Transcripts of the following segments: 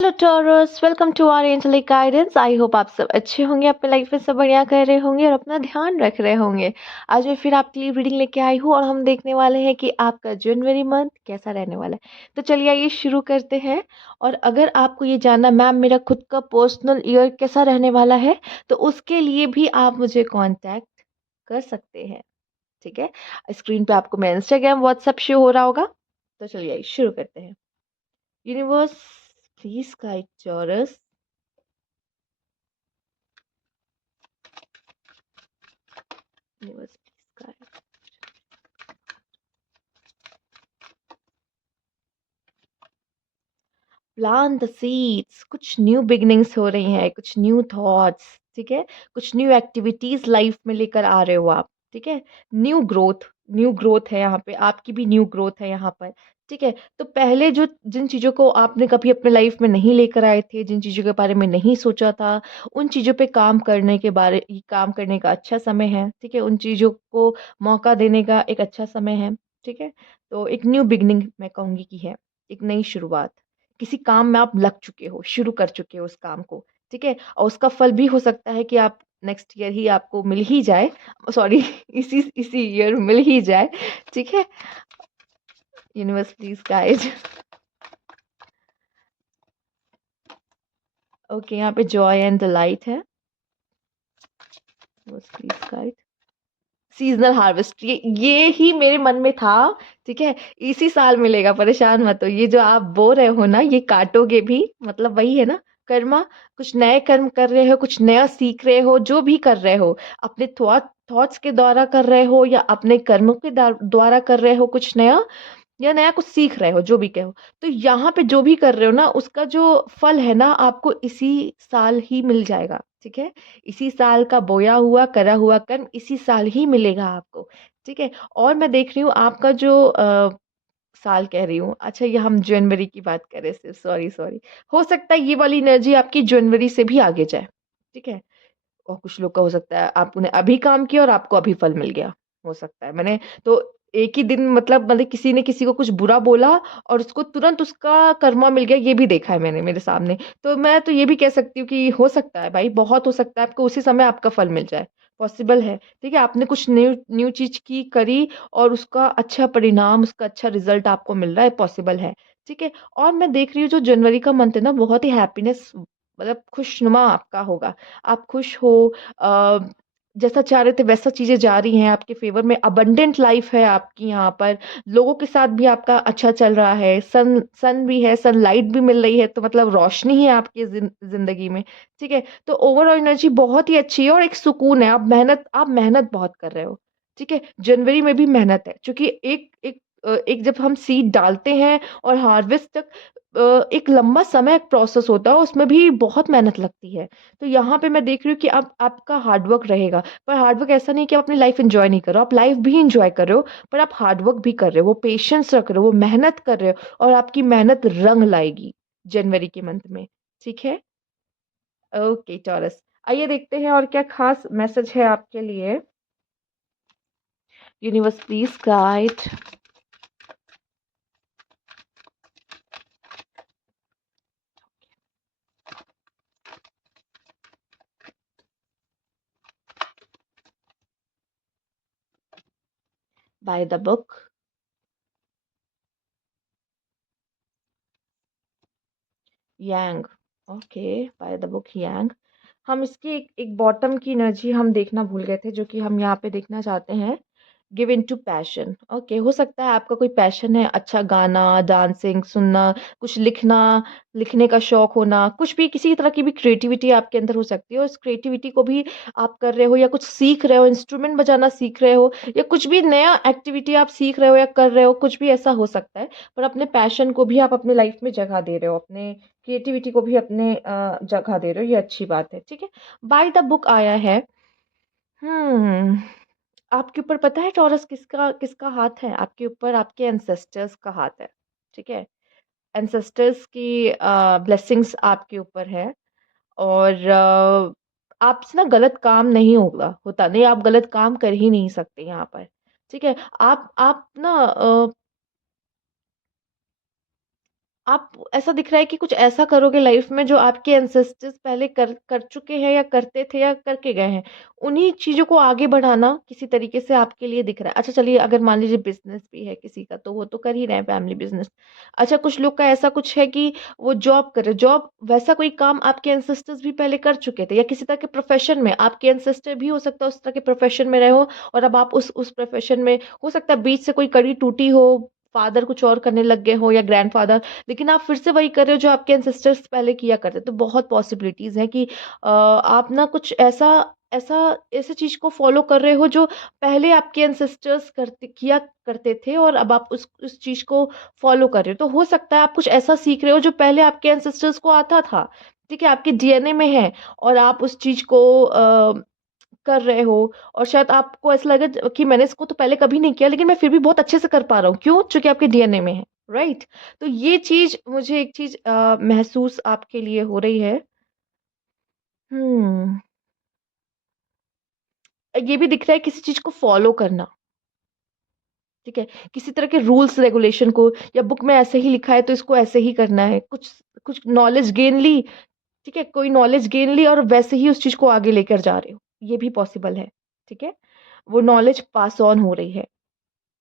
Hello Taurus, welcome to our angelic guidance. I hope आप सब अच्छे होंगे, अपने लाइफ में सब बढ़िया कर रहे होंगे और अपना ध्यान रख रहे होंगे। आज मैं फिर आपके लिए रीडिंग लेके आई हूँ और हम देखने वाले हैं कि आपका जनवरी मंथ कैसा रहने वाला है। तो चलिए आइए शुरू करते हैं। और अगर आपको ये जानना मैम मेरा खुद का पर्सनल ईयर कैसा रहने वाला है, तो उसके लिए भी आप मुझे कांटेक्ट कर सकते हैं। ठीक है, स्क्रीन पे आपको मेरा इंस्टाग्राम व्हाट्सएप शो हो रहा होगा। तो चलिए आइए शुरू करते हैं। Universe, please guide taurus. Universe please guide. Plant the seeds. कुछ न्यू बिगनिंग्स हो रही हैं, कुछ न्यू थॉट्स। ठीक है, कुछ न्यू एक्टिविटीज लाइफ में लेकर आ रहे हो आप। ठीक है, न्यू ग्रोथ। न्यू ग्रोथ है यहाँ पे, आपकी भी न्यू ग्रोथ है यहाँ पर। ठीक है, तो पहले जो जिन चीज़ों को आपने कभी अपने लाइफ में नहीं लेकर आए थे, जिन चीज़ों के बारे में नहीं सोचा था, उन चीज़ों पे काम करने का अच्छा समय है। ठीक है, उन चीज़ों को मौका देने का एक अच्छा समय है। ठीक है, तो एक न्यू बिगनिंग मैं कहूँगी कि है, एक नई शुरुआत। किसी काम में आप लग चुके हो, शुरू कर चुके हो उस काम को। ठीक है, और उसका फल भी हो सकता है कि आप नेक्स्ट ईयर ही आपको मिल ही जाए। सॉरी, इसी इसी ईयर मिल ही जाए। ठीक है, यूनिवर्स प्लीज गाइड। ओके, यहाँ पे जॉय एंड डिलाइट है। Universe please guide. Seasonal harvest, ये ही मेरे मन में था। ठीक है, इसी साल मिलेगा, परेशान मत हो। ये जो आप बो रहे हो ना, ये काटोगे भी, मतलब वही है ना, कर्मा। कुछ नए कर्म कर रहे हो, कुछ नया सीख रहे हो, जो भी कर रहे हो अपने थॉट्स के द्वारा कर रहे हो या अपने कर्मों के द्वारा कर रहे हो कुछ नया, या नया कुछ सीख रहे हो, जो भी कहो। तो यहाँ पे जो भी कर रहे हो ना, उसका जो फल है ना, आपको इसी साल ही मिल जाएगा। ठीक है, इसी साल का बोया हुआ करा हुआ कर्म इसी साल ही मिलेगा आपको। ठीक है, और मैं देख रही हूँ आपका जो साल कह रही हूँ, अच्छा ये हम जनवरी की बात कर रहे थे, सॉरी सॉरी। हो सकता है ये वाली एनर्जी आपकी जनवरी से भी आगे जाए। ठीक है, और कुछ लोग का हो सकता है आपने अभी काम किया और आपको अभी फल मिल गया। हो सकता है मैंने तो एक ही दिन, मतलब किसी ने किसी को कुछ बुरा बोला और उसको तुरंत उसका कर्मा मिल गया, ये भी देखा है मैंने मेरे सामने। तो मैं तो ये भी कह सकती हूँ कि हो सकता है भाई, बहुत हो सकता है आपको उसी समय आपका फल मिल जाए। पॉसिबल है। ठीक है, आपने कुछ न्यू न्यू चीज की करी और उसका अच्छा परिणाम, उसका अच्छा रिजल्ट आपको मिल रहा है, पॉसिबल है। ठीक है, और मैं देख रही हूँ जो जनवरी का मंथ है ना, बहुत ही हैप्पीनेस, मतलब खुशनुमा आपका होगा। आप खुश हो, अ, जैसा चाह रहे थे वैसा चीज़ें जा रही हैं आपके फेवर में। अबंडेंट लाइफ है आपकी यहाँ पर। लोगों के साथ भी आपका अच्छा चल रहा है। सन सन भी है, सनलाइट भी मिल रही है, तो मतलब रोशनी है आपकी जिंदगी में। ठीक है, तो ओवरऑल एनर्जी बहुत ही अच्छी है और एक सुकून है। आप मेहनत बहुत कर रहे हो। ठीक है, जनवरी में भी मेहनत है, क्योंकि एक जब हम सीड डालते हैं और हार्वेस्ट तक एक लंबा समय प्रोसेस होता है, उसमें भी बहुत मेहनत लगती है। तो यहाँ पे मैं देख रही हूँ कि अब आपका हार्डवर्क रहेगा। पर हार्डवर्क ऐसा नहीं कि आप अपनी लाइफ एंजॉय नहीं कर रहे हो, आप लाइफ भी एंजॉय कर रहे हो। पर आप हार्डवर्क भी कर रहे हो, वो पेशेंस रख रहे हो, वो मेहनत कर रहे हो, और आपकी मेहनत रंग लाएगी जनवरी के मंथ में। ठीक है, ओके टॉरस, आइए देखते हैं और क्या खास मैसेज है आपके लिए। Universe please guide. By the book. Yang. Okay, by the book Yang. हम इसकी एक बॉटम की एनर्जी हम देखना भूल गए थे, जो कि हम यहाँ पे देखना चाहते हैं। Give in to passion. Okay, हो सकता है आपका कोई पैशन है, अच्छा गाना, डांसिंग, सुनना, कुछ लिखना, लिखने का शौक होना, कुछ भी, किसी तरह की भी क्रिएटिविटी आपके अंदर हो सकती है। और उस क्रिएटिविटी को भी आप कर रहे हो, या कुछ सीख रहे हो, इंस्ट्रूमेंट बजाना सीख रहे हो, या कुछ भी नया एक्टिविटी आप सीख रहे हो या कर रहे हो, कुछ भी ऐसा हो सकता है। पर अपने पैशन को भी आप अपने लाइफ में जगह दे रहे हो, अपने क्रिएटिविटी को भी अपने जगह दे रहे हो, ये अच्छी बात है। ठीक है, बाय द बुक आया है। हम्म, आपके ऊपर पता है टॉरस किसका किसका हाथ है आपके ऊपर? आपके एंसेस्टर्स का हाथ है। ठीक है, एंसेस्टर्स की ब्लेसिंग्स आपके ऊपर है। और आपसे ना गलत काम नहीं होता नहीं, आप गलत काम कर ही नहीं सकते यहाँ पर। ठीक है, आप ना आप ऐसा दिख रहा है कि कुछ ऐसा करोगे लाइफ में जो आपके एंसेस्टर्स पहले कर कर चुके हैं या करते थे या करके गए हैं। उन्हीं चीज़ों को आगे बढ़ाना किसी तरीके से आपके लिए दिख रहा है। अच्छा चलिए, अगर मान लीजिए बिज़नेस भी है किसी का, तो वो तो कर ही रहे हैं फैमिली बिज़नेस। अच्छा, कुछ लोग का ऐसा कुछ है कि वो जॉब कर रहे हैं, जॉब वैसा कोई काम आपके एंसेस्टर्स भी पहले कर चुके थे, या किसी तरह के प्रोफ़ेशन में आपके एंसेस्टर भी हो सकता है उस तरह के प्रोफ़ेशन में रहे हो, और अब आप उस प्रोफ़ेशन में, हो सकता है बीच से कोई कड़ी टूटी हो, फादर कुछ और करने लग गए हो या ग्रैंडफ़ादर, लेकिन आप फिर से वही कर रहे हो जो आपके एंसेस्टर्स पहले किया करते थे। तो बहुत पॉसिबिलिटीज़ हैं कि आप ना कुछ ऐसा ऐसा ऐसे चीज़ को फ़ॉलो कर रहे हो जो पहले आपके एंसेस्टर्स करते किया करते थे, और अब आप उस चीज़ को फ़ॉलो कर रहे हो। तो हो सकता है आप कुछ ऐसा सीख रहे हो जो पहले आपके एंसेस्टर्स को आता था, ठीक है? आपके डीएनए में है, और आप उस चीज़ को कर रहे हो, और शायद आपको ऐसा लगे कि मैंने इसको तो पहले कभी नहीं किया, लेकिन मैं फिर भी बहुत अच्छे से कर पा रहा हूँ। क्यों? चूँकि आपके डीएनए में है, राइट? तो ये चीज़, मुझे एक चीज़ महसूस आपके लिए हो रही है। हुँ, ये भी दिख रहा है किसी चीज़ को फ़ॉलो करना, ठीक है? किसी तरह के रूल्स रेगुलेशन को, या बुक में ऐसे ही लिखा है तो इसको ऐसे ही करना है। कुछ कुछ नॉलेज गेन ली, ठीक है? कोई नॉलेज गेन ली और वैसे ही उस चीज़ को आगे लेकर जा रहे हो। ये भी पॉसिबल है, ठीक है? वो नॉलेज पास ऑन हो रही है।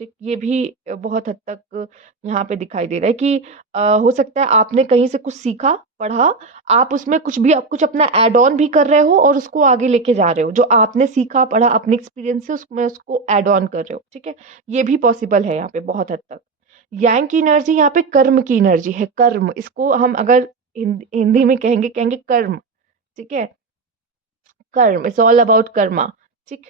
ठीक, ये भी बहुत हद तक यहाँ पे दिखाई दे रहा है कि हो सकता है आपने कहीं से कुछ सीखा, पढ़ा, आप उसमें कुछ अपना ऐड ऑन भी कर रहे हो और उसको आगे लेके जा रहे हो। जो आपने सीखा, पढ़ा, अपने एक्सपीरियंस से उसमें उसको ऐड ऑन कर रहे हो, ठीक है? ये भी पॉसिबल है यहाँ पे बहुत हद तक। यांग की एनर्जी यहाँ पे कर्म की एनर्जी है, कर्म। इसको हम अगर हिंदी में कहेंगे कर्म, ठीक है? कर्म, इट्स ऑल अबाउट कर्मा, ठीक?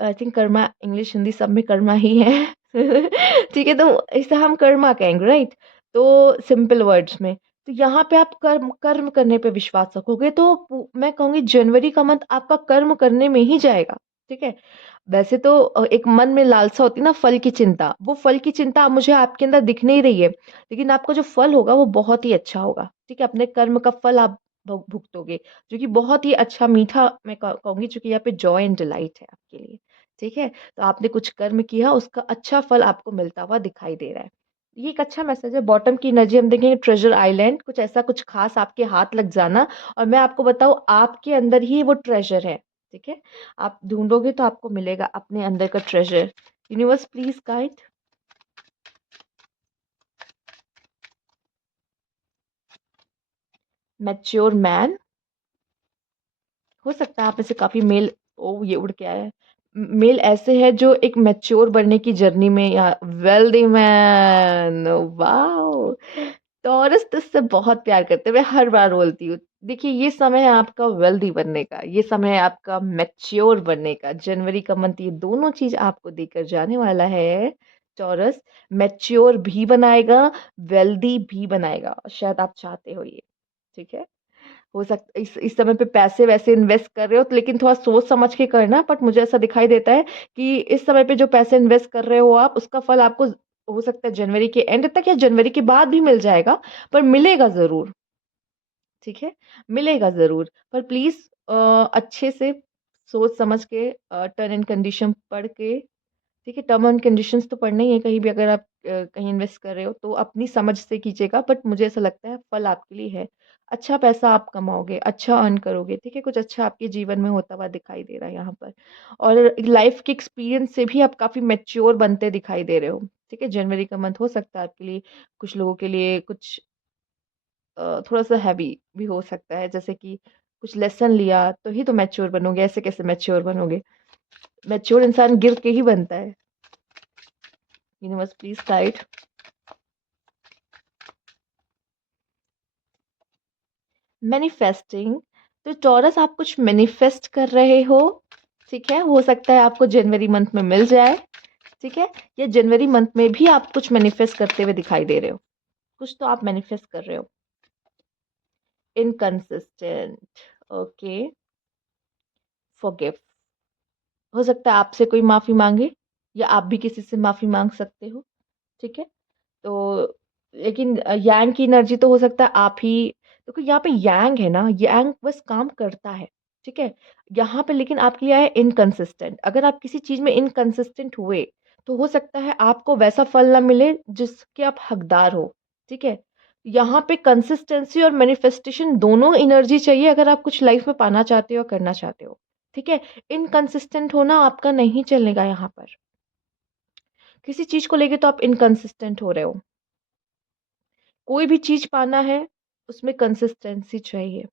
I think Karma, English, Hindi सब में कर्मा ही है। ठीक है, तो इसे हम कर्मा कहेंगे, राइट? तो सिंपल वर्ड्स में, तो यहाँ पे आप कर्म कर्म करने पे विश्वास रखोगे तो मैं कहूँगी जनवरी का मंथ आपका कर्म करने में ही जाएगा, ठीक है? वैसे तो एक मन में लालसा होती है ना, फल की चिंता, वो फल की चिंता अब मुझे आपके अंदर दिख नहीं रही है, लेकिन आपका जो फल होगा वो बहुत ही अच्छा होगा, ठीक है? अपने कर्म का फल आप भुगतोगे, जो कि बहुत ही अच्छा मीठा, मैं कहूँगी, चूँकि यहाँ पे जॉय एंड डिलाइट है आपके लिए, ठीक है? तो आपने कुछ कर्म किया, उसका अच्छा फल आपको मिलता हुआ दिखाई दे रहा है। ये एक अच्छा मैसेज है। बॉटम की एनर्जी हम देखेंगे ट्रेजर आइलैंड, कुछ ऐसा कुछ खास आपके हाथ लग जाना, और मैं आपको बताऊँ आपके अंदर ही वो ट्रेजर है, ठीक है? आप ढूँढोगे तो आपको मिलेगा अपने अंदर का treasure. Universe please guide. Mature man, हो सकता है आप में से काफ़ी मेल, ओह! ये उड़ के आया है। मेल ऐसे हैं जो एक मैच्योर बनने की जर्नी में, या वेल्दी मैन, वॉव! टॉरस तो इससे बहुत प्यार करते हैं, मैं हर बार बोलती हूँ। देखिए, ये समय है आपका वेल्दी बनने का, ये समय है आपका मैच्योर बनने का। जनवरी का मंथ ये दोनों चीज़ आपको देकर जाने वाला है। टॉरस मैच्योर भी बनाएगा, वेल्दी भी बनाएगा, और शायद आप चाहते हो ये, ठीक है? हो सकता इस समय पे पैसे-वैसे इन्वेस्ट कर रहे हो, तो लेकिन थोड़ा सोच समझ के करना, बट मुझे ऐसा दिखाई देता है कि इस समय पे जो पैसे इन्वेस्ट कर रहे हो आप, उसका फल आपको हो सकता है जनवरी के एंड तक या जनवरी के बाद भी मिल जाएगा, पर मिलेगा ज़रूर, ठीक है? मिलेगा ज़रूर, पर प्लीज़ अच्छे से सोच समझ के टर्म एंड कंडीशन पढ़ के, ठीक है? टर्म एंड कंडीशंस तो पढ़ना ही है कहीं भी, अगर आप कहीं इन्वेस्ट कर रहे हो, तो अपनी समझ से कीजिएगा, बट मुझे ऐसा लगता है फल आपके लिए है। अच्छा पैसा आप कमाओगे, अच्छा अर्न करोगे, ठीक है? कुछ अच्छा आपके जीवन में होता हुआ दिखाई दे रहा है यहाँ पर, और लाइफ़ के एक्सपीरियंस से भी आप काफ़ी मैच्योर बनते दिखाई दे रहे हो, ठीक है? जनवरी का मंथ हो सकता है आपके लिए, कुछ लोगों के लिए कुछ थोड़ा-सा हेवी भी हो सकता है, जैसे कि कुछ लेसन लिया तो ही तो मैच्योर बनोगे, ऐसे कैसे मैच्योर बनोगे? मैच्योर इंसान गिर के ही बनता है। Universe please guide. मैनिफेस्टिंग, तो टॉरस आप कुछ मैनिफेस्ट कर रहे हो, ठीक है? हो सकता है आपको जनवरी मंथ में मिल जाए, ठीक है? या जनवरी मंथ में भी आप कुछ मैनिफेस्ट करते हुए दिखाई दे रहे हो। कुछ तो आप मैनिफेस्ट कर रहे हो। इनकंसिस्टेंट, ओके, फॉरगिव, हो सकता है आपसे कोई माफ़ी माँगे, या आप भी किसी से माफ़ी माँग सकते हो, ठीक है? तो लेकिन यांग की एनर्जी तो हो सकता है आप ही, देखो यहाँ पे यांग है ना, यांग बस काम करता है, ठीक है? यहाँ पे लेकिन आपके लिए आया इनकंसिस्टेंट। अगर आप किसी चीज़ में इनकंसिस्टेंट हुए, तो हो सकता है आपको वैसा फल ना मिले जिसके आप हकदार हो, ठीक है? यहाँ पे कंसिस्टेंसी और मैनिफेस्टेशन दोनों एनर्जी चाहिए अगर आप कुछ लाइफ में पाना चाहते हो, करना चाहते हो। ठीक है? इनकंसिस्टेंट होना आपका नहीं चलेगा यहाँ पर। किसी चीज़ को लेके तो आप इनकंसिस्टेंट हो रहे हो। कोई भी चीज़ पाना है, उसमें कंसिस्टेंसी चाहिए।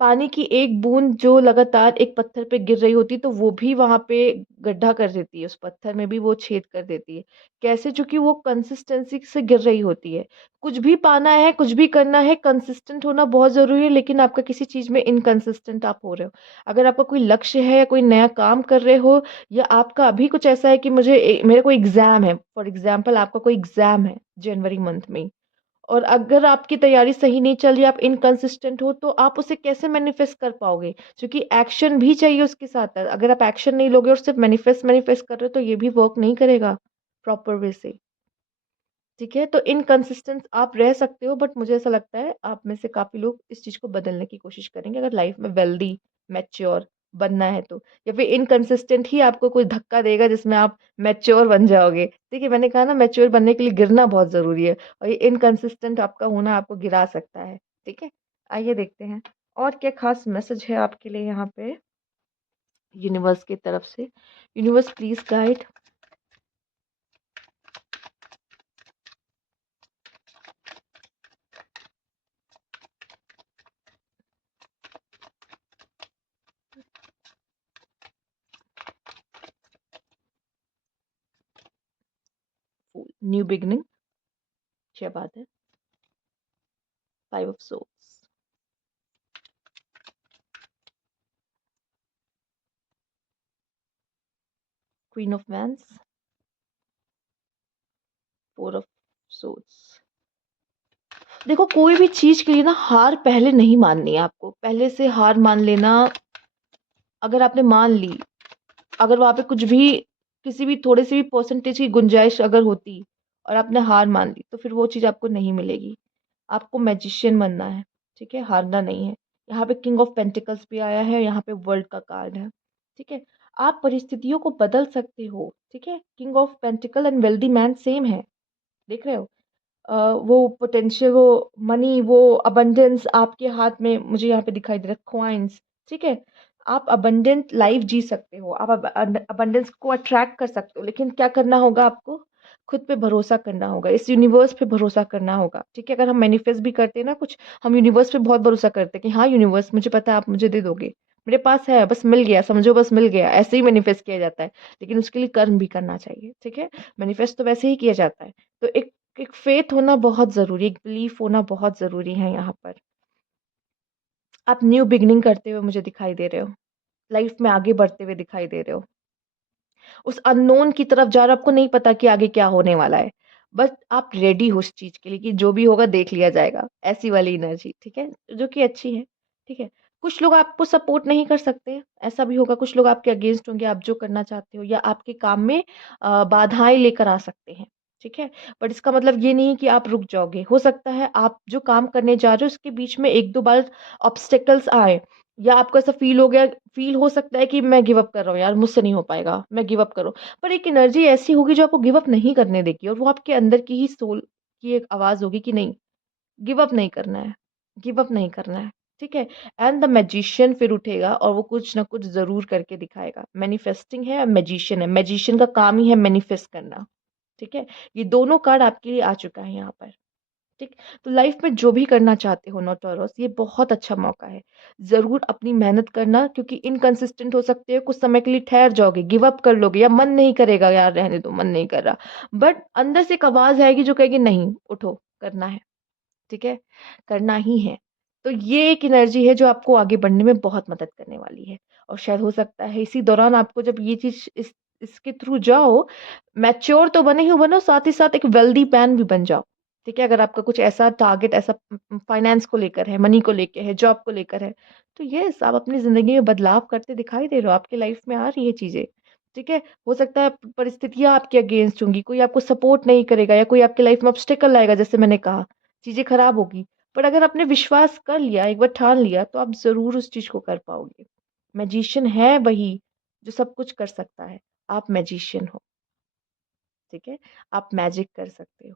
पानी की एक बूंद जो लगातार एक पत्थर पे गिर रही होती है, तो वो भी वहाँ पे गड्ढा कर देती है, उस पत्थर में भी वो छेद कर देती है। कैसे? चूँकि वो कंसिस्टेंसी से गिर रही होती है। कुछ भी पाना है, कुछ भी करना है, कंसिस्टेंट होना बहुत ज़रूरी है, लेकिन आपका किसी चीज़ में इनकंसिस्टेंट आप हो रहे हो। अगर आपका कोई लक्ष्य है या कोई नया काम कर रहे हो या आपका अभी कुछ ऐसा है कि मेरा कोई एग्ज़ाम है, फॉर एग्ज़ाम्पल आपका कोई एग्ज़ाम है जनवरी मंथ में, और अगर आपकी तैयारी सही नहीं चल रही, आप इनकंसिस्टेंट हो, तो आप उसे कैसे मैनिफेस्ट कर पाओगे? क्योंकि एक्शन भी चाहिए उसके साथ। अगर आप एक्शन नहीं लोगे और सिर्फ मैनिफेस्ट मैनिफेस्ट कर रहे हो, तो ये भी वर्क नहीं करेगा प्रॉपर वे से। ठीक है? तो इनकंसिस्टेंट आप रह सकते हो, बट मुझे ऐसा लगता है आप में से काफ़ी लोग इस चीज़ को बदलने की कोशिश करेंगे अगर लाइफ में वेल्दी, मैच्योर बनना है तो। या फिर इनकंसिस्टेंट ही आपको कोई धक्का देगा जिसमें आप मैच्योर बन जाओगे। ठीक है? मैंने कहा ना, मैच्योर बनने के लिए गिरना बहुत ज़रूरी है, और ये इनकंसिस्टेंट आपका होना आपको गिरा सकता है। ठीक है? आइए देखते हैं और क्या ख़ास मैसेज है आपके लिए यहाँ पे यूनिवर्स की तरफ से। Universe please guide new beginning. क्या बात है। 5 of swords, queen of wands, 4 of swords. देखो, कोई भी चीज़ के लिए ना हार पहले नहीं माननी है आपको। पहले से हार मान लेना, अगर आपने मान ली, अगर वहाँ पे कुछ भी किसी भी थोड़े-से भी परसेंटेज की गुंजाइश अगर होती और आपने हार मान ली, तो फिर वो चीज़ आपको नहीं मिलेगी। आपको मैजिशियन बनना है, ठीक है? हारना नहीं है। यहाँ पे किंग ऑफ पेंटिकल्स भी आया है, यहाँ पे वर्ल्ड का कार्ड है, ठीक है? आप परिस्थितियों को बदल सकते हो, ठीक है? King of pentacle and wealthy man same है, देख रहे हो? वो पोटेंशियल, वो मनी, वो अबंडेंस आपके हाथ में मुझे यहाँ पे दिखाई दे रहा है, क्वाइंस, ठीक है? आप अबंडेंट लाइफ जी सकते हो, आप अबंडेंस को अट्रैक्ट कर सकते हो, लेकिन क्या करना होगा आपको? खुद पे भरोसा करना होगा, इस यूनिवर्स पे भरोसा करना होगा, ठीक है? अगर हम मैनिफेस्ट भी करते हैं ना कुछ, हम यूनिवर्स पे बहुत भरोसा करते हैं कि हाँ यूनिवर्स, मुझे पता है आप मुझे दे दोगे, मेरे पास है, बस मिल गया, समझो बस मिल गया, ऐसे ही मैनिफेस्ट किया जाता है। लेकिन उसके लिए कर्म भी करना चाहिए, ठीक है? मैनिफेस्ट तो वैसे ही किया जाता है। तो एक एक फेथ होना बहुत ज़रूरी, एक बिलीफ होना बहुत ज़रूरी है यहाँ पर। आप न्यू बिगिनिंग करते हुए मुझे दिखाई दे रहे हो। लाइफ में आगे बढ़ते हुए दिखाई दे रहे हो। उस अननोन की तरफ जा रहे हो, आपको नहीं पता कि आगे क्या होने वाला है। बट आप रेडी हो उस चीज़ के लिए कि जो भी होगा देख लिया जाएगा, ऐसी वाली एनर्जी, ठीक है? जो कि अच्छी है, ठीक है? कुछ लोग आपको सपोर्ट नहीं कर सकते, ऐसा भी होगा, कुछ लोग आपके अगेंस्ट होंगे, आप जो करना चाहते हो, या आपके काम में बाधाएँ लेकर आ सकते हैं, ठीक है? बट इसका मतलब ये नहीं कि आप रुक जाओगे। हो सकता है आप जो काम करने जा रहे हो उसके बीच में 1-2 बार ऑब्स्टेकल्स आए, या आपको ऐसा फ़ील हो सकता है कि मैं गिव अप कर रहा हूँ यार, मुझसे नहीं हो पाएगा, मैं गिव अप कर रहा हूँ। पर एक एनर्जी ऐसी होगी जो आपको गिव अप नहीं करने देगी, और वो आपके अंदर की ही सोल की एक आवाज़ होगी कि नहीं, गिव अप नहीं करना है, गिव अप नहीं करना है, ठीक है? एंड द मैजिशियन फिर उठेगा और वो कुछ ना कुछ ज़रूर करके दिखाएगा। मैनिफेस्टिंग है, मैजिशियन है। मैजिशियन का काम ही है मैनिफेस्ट करना, ठीक है? ये दोनों कार्ड आपके लिए आ चुका है यहाँ पर। ठीक? तो लाइफ में जो भी करना चाहते हो नौटोरस, ये बहुत अच्छा मौका है। ज़रूर अपनी मेहनत करना, क्योंकि इनकंसिस्टेंट हो सकते हो, कुछ समय के लिए ठहर जाओगे, गिव अप कर लोगे, या मन नहीं करेगा यार रहने दो, मन नहीं कर रहा। बट अंदर से एक आवाज़ आएगी जो कहेगी नहीं, उठो, करना है, ठीक है? करना ही है। तो ये एक एनर्जी है जो आपको आगे बढ़ने में बहुत मदद करने वाली है, और शायद हो सकता है इसी दौरान आपको जब ये चीज़ इसके थ्रू जाओ, मैच्योर तो बने ही बनो, साथ ही साथ एक वेल्दी मैन भी बन जाओ। ठीक है? अगर आपका कुछ ऐसा टारगेट, ऐसा फाइनेंस को लेकर है, मनी को लेके है, जॉब को लेकर है, तो येस, आप अपनी ज़िंदगी में बदलाव करते दिखाई दे रहे हो, आपकी लाइफ में आ रही है चीज़ें। ठीक है? हो सकता है परिस्थितियाँ आपके अगेंस्ट होंगी, कोई आपको सपोर्ट नहीं करेगा, या कोई आपकी लाइफ में ऑब्स्टेकल लाएगा, जैसे मैंने कहा, चीज़ें खराब होगी। पर अगर आपने विश्वास कर लिया, एक बार ठान लिया, तो आप ज़रूर उस चीज़ को कर पाओगे। मैजिशियन है वही जो सब कुछ कर सकता है। आप मैजिशियन हो, ठीक है? आप मैजिक कर सकते हो।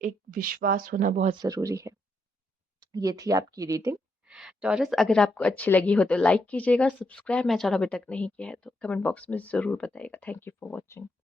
एक विश्वास होना बहुत ज़रूरी है। ये थी आपकी रीडिंग। टॉरस, अगर आपको अच्छी लगी हो तो लाइक कीजिएगा, सब्सक्राइब मेरा चैनल अभी तक नहीं किया है तो कमेंट बॉक्स में ज़रूर बताइएगा। Thank you for watching.